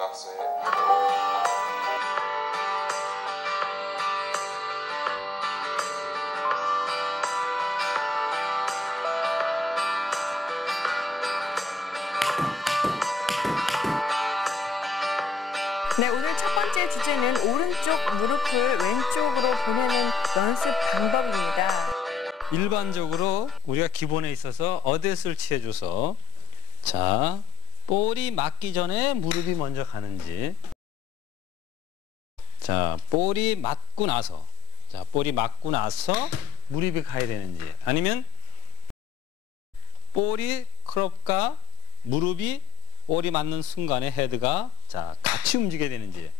박사의 네, 오늘 첫 번째 주제는 오른쪽 무릎을 왼쪽으로 보내는 연습 방법입니다. 일반적으로 우리가 기본에 있어서 어댓을 취해줘서 자, 볼이 맞기 전에 무릎이 먼저 가는지, 자, 볼이 맞고 나서, 자, 볼이 맞고 나서 무릎이 가야 되는지, 아니면 볼이 클럽과 무릎이 볼이 맞는 순간에 헤드가 자 같이 움직여야 되는지,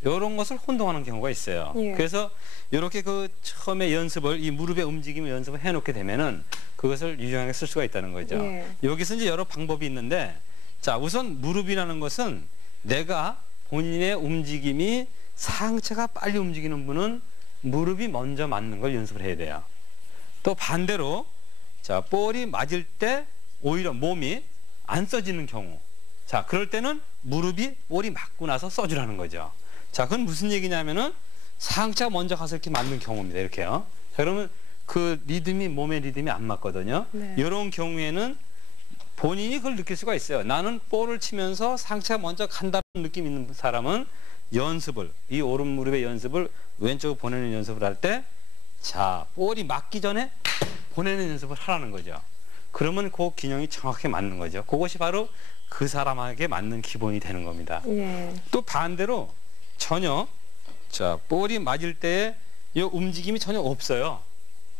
이런 것을 혼동하는 경우가 있어요. 예. 그래서 이렇게 그 처음에 연습을 이 무릎의 움직임을 연습을 해놓게 되면은 그것을 유용하게 쓸 수가 있다는 거죠. 예. 여기서 이제 여러 방법이 있는데, 자 우선 무릎이라는 것은 내가 본인의 움직임이 상체가 빨리 움직이는 분은 무릎이 먼저 맞는 걸 연습을 해야 돼요. 또 반대로 자 볼이 맞을 때 오히려 몸이 안 써지는 경우, 자 그럴 때는 무릎이 볼이 맞고 나서 써주라는 거죠. 자 그건 무슨 얘기냐면은 상체가 먼저 가서 이렇게 맞는 경우입니다. 이렇게요. 자 그러면 그 리듬이 몸의 리듬이 안 맞거든요. 네. 이런 경우에는 본인이 그걸 느낄 수가 있어요. 나는 볼을 치면서 상체가 먼저 간다는 느낌 있는 사람은 연습을, 이 오른 무릎의 연습을 왼쪽으로 보내는 연습을 할 때 자 볼이 맞기 전에 보내는 연습을 하라는 거죠. 그러면 그 균형이 정확하게 맞는 거죠. 그것이 바로 그 사람에게 맞는 기본이 되는 겁니다. 예. 또 반대로 전혀 자 볼이 맞을 때의 이 움직임이 전혀 없어요.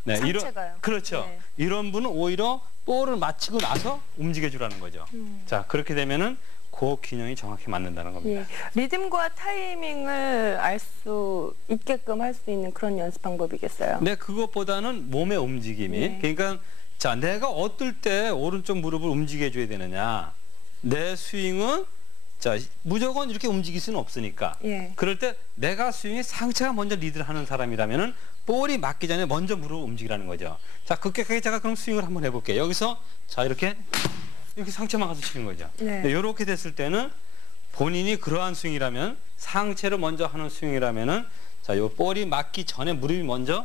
네, 상체가요. 그렇죠. 네. 이런 분은 오히려 볼을 맞히고 나서 움직여주라는 거죠. 자 그렇게 되면은 그 균형이 정확히 맞는다는 겁니다. 예. 리듬과 타이밍을 알 수 있게끔 할 수 있는 그런 연습 방법이겠어요. 네, 그것보다는 몸의 움직임이, 네. 그러니까 자 내가 어떨 때 오른쪽 무릎을 움직여줘야 되느냐, 내 스윙은 자 무조건 이렇게 움직일 수는 없으니까, 예. 그럴 때 내가 스윙이 상체가 먼저 리드를 하는 사람이라면은 볼이 맞기 전에 먼저 무릎을 움직이라는 거죠. 자 급격하게 제가 그럼 스윙을 한번 해볼게요. 여기서 자 이렇게 상체만 가서 치는 거죠. 네. 이렇게 됐을 때는 본인이 그러한 스윙이라면, 상체를 먼저 하는 스윙이라면은 자 요 볼이 맞기 전에 무릎이 먼저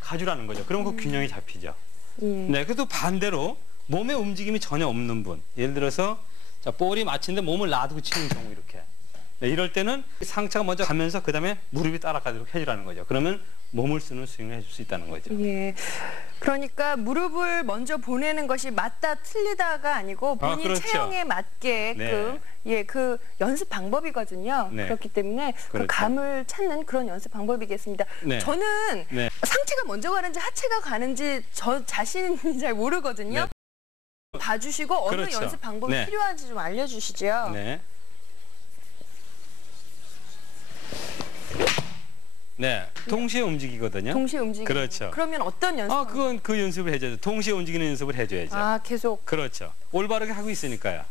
가주라는 거죠. 그럼 그 균형이 잡히죠. 예. 네, 그래도 반대로 몸의 움직임이 전혀 없는 분, 예를 들어서 자 볼이 맞히는데 몸을 놔두고 치는 경우 이렇게, 네, 이럴 때는 상체가 먼저 가면서 그 다음에 무릎이 따라가도록 해주라는 거죠. 그러면 몸을 쓰는 스윙을 해줄 수 있다는 거죠. 예. 그러니까 무릎을 먼저 보내는 것이 맞다 틀리다가 아니고 본인 그렇죠. 체형에 맞게끔 예, 그 연습 방법이거든요. 네. 그렇기 때문에 그 그렇죠. 감을 찾는 그런 연습 방법이겠습니다. 네. 저는 네. 상체가 먼저 가는지 하체가 가는지 저 자신이 잘 모르거든요. 네. 봐주시고 어느 그렇죠. 연습 방법이 네. 필요한지 좀 알려주시죠. 네. 네, 동시에 움직이거든요. 동시에 움직이는. 그렇죠. 그러면 어떤 연습? 그건 그 연습을 해줘야죠. 동시에 움직이는 연습을 해줘야죠. 계속. 그렇죠. 올바르게 하고 있으니까요.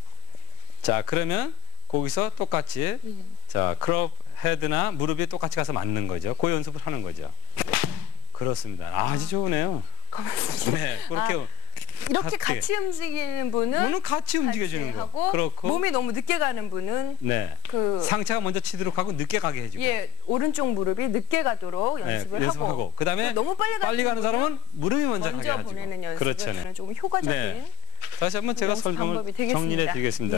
자, 그러면 거기서 똑같이 자 클럽 헤드나 무릎이 똑같이 가서 맞는 거죠. 그 연습을 하는 거죠. 그렇습니다. 아주 좋으네요. 고맙습니다. 네, 그렇게 이렇게 같이 움직이는 분은 같이 움직여주는 거. 하고, 그렇고 몸이 너무 늦게 가는 분은 네, 그 상체가 먼저 치도록 하고 늦게 가게 해주고. 예, 오른쪽 무릎이 늦게 가도록 연습을 하고. 그다음에 너무 빨리 가는 사람은 무릎이 먼저 가게 해주고. 보내는 연습을 그렇죠. 하는 조금 효과적인. 네. 다시 한번 제가 연습 설명을 방법이 되겠습니다. 정리해 드리겠습니다.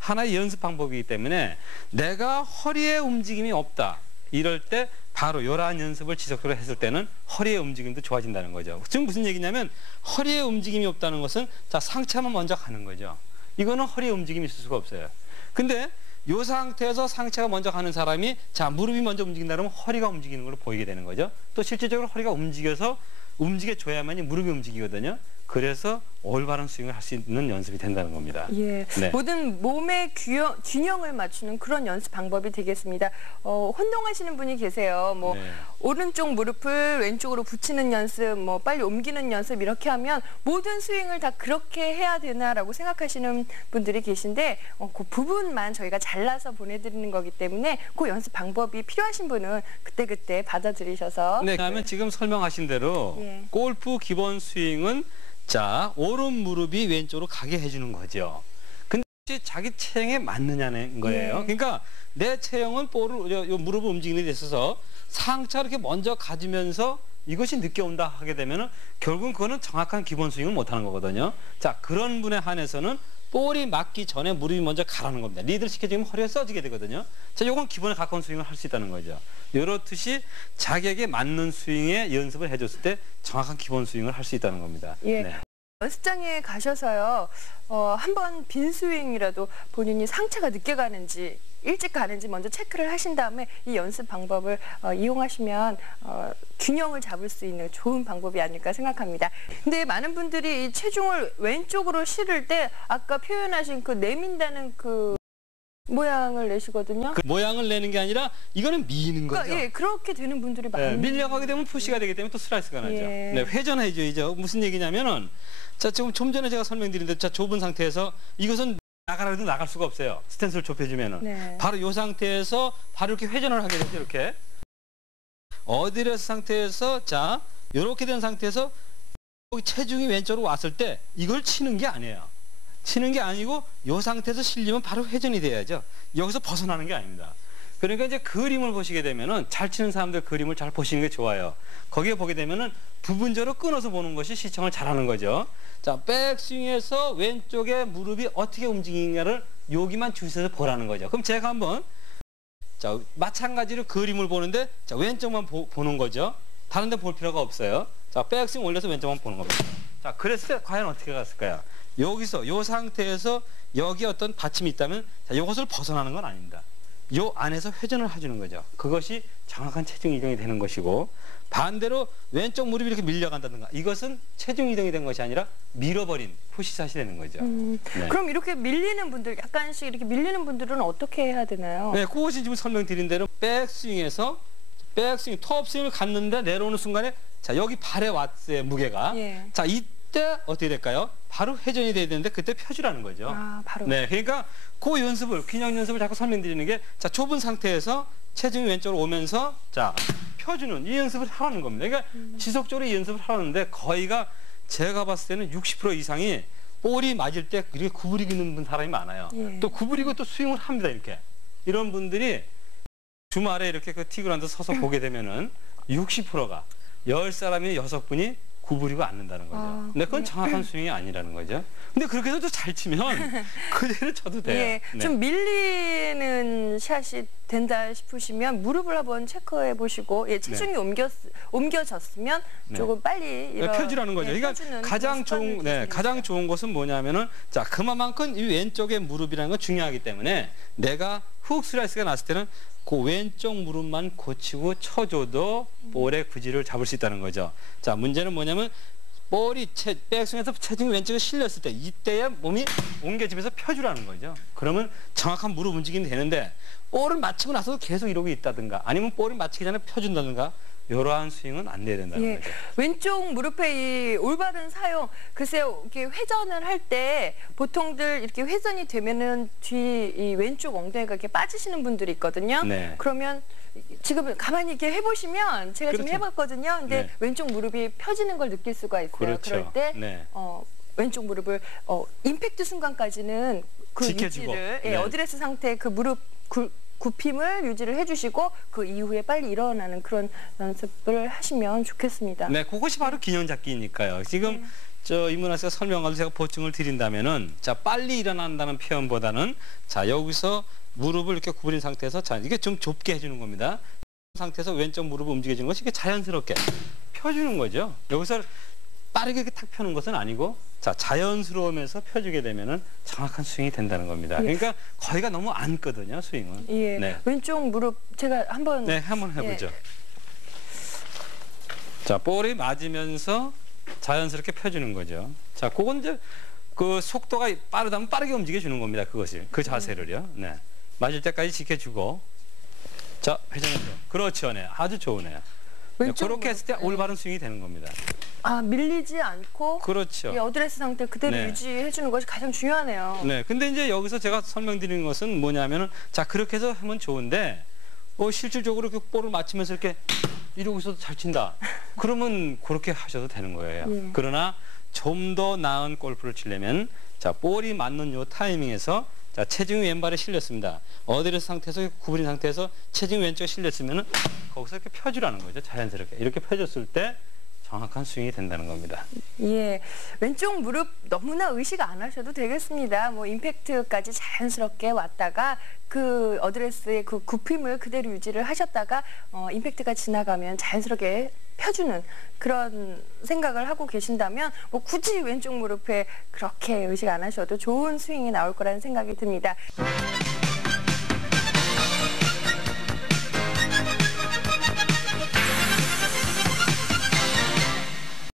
하나의 연습 방법이기 때문에 내가 허리의 움직임이 없다, 이럴 때 바로 이러한 연습을 지속적으로 했을 때는 허리의 움직임도 좋아진다는 거죠. 지금 무슨 얘기냐면 허리의 움직임이 없다는 것은 자 상체만 먼저 가는 거죠. 이거는 허리의 움직임이 있을 수가 없어요. 근데 이 상태에서 상체가 먼저 가는 사람이 자 무릎이 먼저 움직인다 그러면 허리가 움직이는 걸로 보이게 되는 거죠. 또 실질적으로 허리가 움직여줘야만이 무릎이 움직이거든요. 그래서 올바른 스윙을 할 수 있는 연습이 된다는 겁니다. 예, 네. 모든 몸의 균형을 맞추는 그런 연습 방법이 되겠습니다. 혼동하시는 분이 계세요. 뭐 네. 오른쪽 무릎을 왼쪽으로 붙이는 연습, 뭐 빨리 옮기는 연습 이렇게 하면 모든 스윙을 다 그렇게 해야 되나라고 생각하시는 분들이 계신데 그 부분만 저희가 잘라서 보내드리는 거기 때문에 그 연습 방법이 필요하신 분은 그때그때 받아들이셔서. 네, 그러면 지금 설명하신 대로 예. 골프 기본 스윙은 자 오른 무릎이 왼쪽으로 가게 해주는 거죠. 근데 자기 체형에 맞느냐는 거예요. 예. 그러니까 내 체형은 볼을 요 무릎을 움직이는 데 있어서 상체 이렇게 먼저 가지면서 이것이 늦게 온다 하게 되면은 결국은 그거는 정확한 기본 스윙을 못 하는 거거든요. 자, 그런 분에 한해서는 볼이 맞기 전에 무릎이 먼저 가라는 겁니다. 리드를 시켜주면 허리가 써지게 되거든요. 자, 요건 기본에 가까운 스윙을 할 수 있다는 거죠. 이렇듯이 자기에게 맞는 스윙의 연습을 해줬을 때 정확한 기본 스윙을 할 수 있다는 겁니다. 예. 네. 연습장에 가셔서요, 한번 빈 스윙이라도 본인이 상체가 늦게 가는지 일찍 가는지 먼저 체크를 하신 다음에 이 연습 방법을 이용하시면 균형을 잡을 수 있는 좋은 방법이 아닐까 생각합니다. 근데 많은 분들이 이 체중을 왼쪽으로 실을 때 아까 표현하신 그 내민다는 그 모양을 내시거든요. 그 모양을 내는 게 아니라 이거는 미는 거죠. 그러니까 예, 그렇게 되는 분들이 네, 많아요. 밀려가게 되면 푸시가 되기 때문에 또 슬라이스가 나죠. 예. 네, 회전해줘야죠. 무슨 얘기냐면은, 자, 지금 좀 전에 제가 설명드렸는데, 자, 좁은 상태에서 이것은 나가라도 나갈 수가 없어요. 스탠스를 좁혀주면은. 네. 바로 이 상태에서 바로 이렇게 회전을 하게 되죠. 이렇게. 어드레스 상태에서, 자, 이렇게 된 상태에서 체중이 왼쪽으로 왔을 때 이걸 치는 게 아니에요. 치는 게 아니고 이 상태에서 실리면 바로 회전이 돼야죠. 여기서 벗어나는 게 아닙니다. 그러니까 이제 그림을 보시게 되면은 잘 치는 사람들 그림을 잘 보시는 게 좋아요. 거기에 보게 되면은 부분적으로 끊어서 보는 것이 시청을 잘하는 거죠. 자, 백스윙에서 왼쪽에 무릎이 어떻게 움직이느냐를 여기만 주셔서 보라는 거죠. 그럼 제가 한번, 자, 마찬가지로 그림을 보는데, 자, 왼쪽만 보는 거죠. 다른 데 볼 필요가 없어요. 자, 백스윙 올려서 왼쪽만 보는 겁니다. 자, 그랬을 때 과연 어떻게 갔을까요? 여기서 이 상태에서 여기 어떤 받침이 있다면, 자, 이것을 벗어나는 건 아닙니다. 요 안에서 회전을 해주는 거죠. 그것이 정확한 체중 이동이 되는 것이고, 반대로 왼쪽 무릎이 이렇게 밀려간다든가, 이것은 체중 이동이 된 것이 아니라 밀어버린 푸시샷이 되는 거죠. 네. 그럼 이렇게 밀리는 분들, 약간씩 이렇게 밀리는 분들은 어떻게 해야 되나요? 네, 그것이 지금 설명드린 대로 백스윙에서 백스윙, 톱스윙을 갔는데 내려오는 순간에, 자, 여기 발에 왔어요, 무게가. 예. 자, 이때 어떻게 될까요? 바로 회전이 돼야 되는데 그때 펴주라는 거죠. 아, 바로. 네, 그러니까 그 연습을, 균형 연습을 자꾸 설명드리는 게, 자, 좁은 상태에서 체중이 왼쪽으로 오면서, 자, 펴주는 이 연습을 하라는 겁니다. 그러니까 지속적으로 이 연습을 하라는데 거의가 제가 봤을 때는 60% 이상이 볼이 맞을 때 이렇게 구부리는 사람이 많아요. 예. 또 구부리고 또 스윙을 합니다, 이렇게. 이런 분들이 주말에 이렇게 그 티그라운드 서서 보게 되면은 60%가 10사람이 6분이 구부리고 않는다는 거죠. 아, 근데 그건 정확한 스윙이 아니라는 거죠. 근데 그렇게 해서 또 잘 치면 그대로 쳐도 돼요. 예, 네. 좀 밀리는 샷이 된다 싶으시면 무릎을 한번 체크해 보시고, 예, 체중이 옮겨졌으면 네. 조금 빨리 네, 펴주라는 거죠. 예, 그러니까 펴주는 가장 그런 좋은, 습관을 네, 들이시면 가장 되겠어요. 좋은 것은 뭐냐면은, 자, 그만큼 이 왼쪽의 무릎이라는 건 중요하기 때문에 내가 훅 슬라이스가 났을 때는 그 왼쪽 무릎만 고치고 쳐줘도 볼의 구질을 잡을 수 있다는 거죠. 자, 문제는 뭐냐면 볼이 백스윙에서 체중이 왼쪽에 실렸을 때 이때에 몸이 옮겨지면서 펴주라는 거죠. 그러면 정확한 무릎 움직임이 되는데 볼을 맞히고 나서도 계속 이러고 있다든가 아니면 볼을 맞히기 전에 펴준다든가 이러한 스윙은 안 돼야 된다는 예, 거죠. 왼쪽 무릎의 이 올바른 사용, 글쎄요, 이렇게 회전을 할 때 보통들 이렇게 회전이 되면은 뒤 이 왼쪽 엉덩이가 이렇게 빠지시는 분들이 있거든요. 네. 그러면 지금 가만히 이렇게 해보시면 제가 좀 그렇죠. 해봤거든요. 근데 네. 왼쪽 무릎이 펴지는 걸 느낄 수가 있어요. 그렇죠. 럴 때 네. 왼쪽 무릎을 임팩트 순간까지는 그 지켜주고. 유지를 예, 네. 어드레스 상태 그 무릎 굽힘을 유지를 해주시고 그 이후에 빨리 일어나는 그런 연습을 하시면 좋겠습니다. 네, 그것이 바로 균형 잡기니까요. 지금 저 이문아 씨가 설명하고 제가 보충을 드린다면은, 자, 빨리 일어난다는 표현보다는, 자, 여기서 무릎을 이렇게 구부린 상태에서, 자, 이게 좀 좁게 해주는 겁니다. 상태에서 왼쪽 무릎을 움직여주는 것이 이게 자연스럽게 펴주는 거죠. 여기서 빠르게 이렇게 탁 펴는 것은 아니고, 자, 자연스러우면서 펴주게 되면은 정확한 스윙이 된다는 겁니다. 그러니까 거의가 너무 앉거든요, 스윙은. 예, 네. 왼쪽 무릎 제가 한번 네, 한번 해보죠. 자, 볼이 맞으면서 자연스럽게 펴주는 거죠. 자, 그건 이제 그 속도가 빠르다면 빠르게 움직여주는 겁니다. 그것을, 그 자세를요. 네. 맞을 때까지 지켜주고. 자, 회전해서. 그렇죠. 네. 아주 좋으네요. 네, 왼쪽 그렇게 했을 때 무릎, 올바른 스윙이 되는 겁니다. 아, 밀리지 않고 그렇죠. 이 어드레스 상태 그대로 네. 유지해주는 것이 가장 중요하네요. 네. 근데 이제 여기서 제가 설명드리는 것은 뭐냐면은, 자, 그렇게 해서 하면 좋은데, 실질적으로 그 볼을 맞추면서 이렇게 이러고 있어도 잘 친다. 그러면 그렇게 하셔도 되는 거예요. 그러나 좀 더 나은 골프를 치려면, 자, 볼이 맞는 요 타이밍에서 자, 체중이 왼발에 실렸습니다. 어드레스 상태에서 구부린 상태에서 체중이 왼쪽에 실렸으면 거기서 이렇게 펴주라는 거죠. 자연스럽게. 이렇게 펴줬을 때 정확한 스윙이 된다는 겁니다. 예, 왼쪽 무릎 너무나 의식 안 하셔도 되겠습니다. 뭐 임팩트까지 자연스럽게 왔다가 그 어드레스의 그 굽힘을 그대로 유지를 하셨다가 임팩트가 지나가면 자연스럽게 펴주는 그런 생각을 하고 계신다면 뭐 굳이 왼쪽 무릎에 그렇게 의식 안 하셔도 좋은 스윙이 나올 거라는 생각이 듭니다.